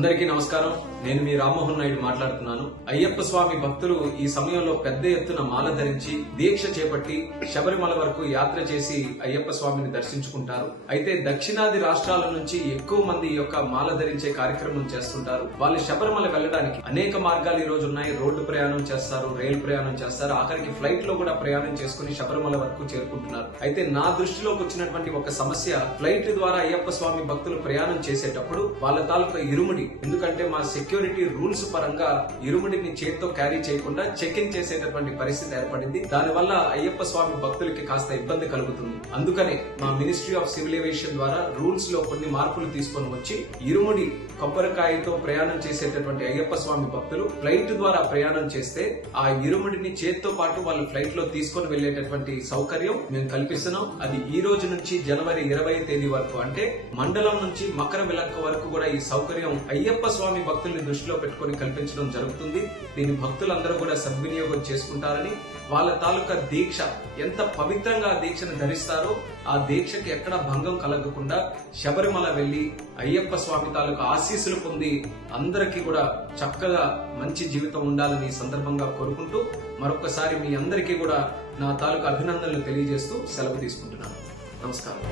అందరికీ నమస్కారం. నేను మీ రామ్మోహన్ నాయుడు మాట్లాడుతున్నాను. అయ్యప్ప స్వామి భక్తులు ఈ సమయంలో పెద్ద ఎత్తున మాల ధరించి దీక్ష చేపట్టి శబరిమల వరకు యాత్ర చేసి అయ్యప్ప స్వామిని దర్శించుకుంటారు. అయితే దక్షిణాది రాష్ట్రాల నుంచి ఎక్కువ మంది ఈ యొక్క మాల ధరించే కార్యక్రమం చేస్తుంటారు. వాళ్ళు శబరిమల వెళ్ళడానికి అనేక మార్గాలు ఈ రోజు ఉన్నాయి. రోడ్డు ప్రయాణం చేస్తారు, రైలు ప్రయాణం చేస్తారు, ఆఖరికి ఫ్లైట్ లో కూడా ప్రయాణం చేసుకుని శబరిమల వరకు చేరుకుంటున్నారు. అయితే నా దృష్టిలోకి వచ్చినటువంటి ఒక సమస్య, ఫ్లైట్ ద్వారా అయ్యప్ప స్వామి భక్తులు ప్రయాణం చేసేటప్పుడు వాళ్ళ తాలూకా ఇరుముడి, ఎందుకంటే మా సెక్యూరిటీ రూల్స్ పరంగా ఇరుముడిని చేతితో క్యారీ చేయకుండా చెక్ ఇన్ చేసేటటువంటి పరిస్థితి ఏర్పడింది. దానివల్ల అయ్యప్ప స్వామి భక్తులకి కాస్త ఇబ్బంది కలుగుతుంది. అందుకనే మా మినిస్ట్రీ ఆఫ్ సివిల్ ఏవియేషన్ ద్వారా రూల్స్ లో కొన్ని మార్పులు తీసుకొని వచ్చి ఇరుముడి కొబ్బరికాయతో ప్రయాణం చేసేటటువంటి అయ్యప్ప స్వామి భక్తులు ఫ్లైట్ ద్వారా ప్రయాణం చేస్తే ఆ ఇరుముడిని చేతితో పాటు వాళ్ళు ఫ్లైట్ లో తీసుకొని వెళ్లేటటువంటి సౌకర్యం మేము కల్పిస్తున్నాం. అది ఈ రోజు నుంచి జనవరి 20వ తేదీ వరకు, అంటే మండలం నుంచి మకర విలక్క వరకు కూడా ఈ సౌకర్యం అయ్యప్ప స్వామి భక్తుల్ని దృష్టిలో పెట్టుకుని కల్పించడం జరుగుతుంది. దీన్ని భక్తులందరూ కూడా సద్వినియోగం చేసుకుంటారని, వాళ్ళ తాలూకా దీక్ష ఎంత పవిత్రంగా దీక్షను ధరిస్తారో ఆ దీక్షకి ఎక్కడా భంగం కలగకుండా శబరిమల వెళ్లి అయ్యప్ప స్వామి తాలూకా ఆశీస్సులు పొంది అందరికీ కూడా చక్కగా మంచి జీవితం ఉండాలని ఈ సందర్భంగా కోరుకుంటూ మరొకసారి మీ అందరికీ కూడా నా తాలూకా అభినందనలు తెలియజేస్తూ సెలవు తీసుకుంటున్నాను. నమస్కారం.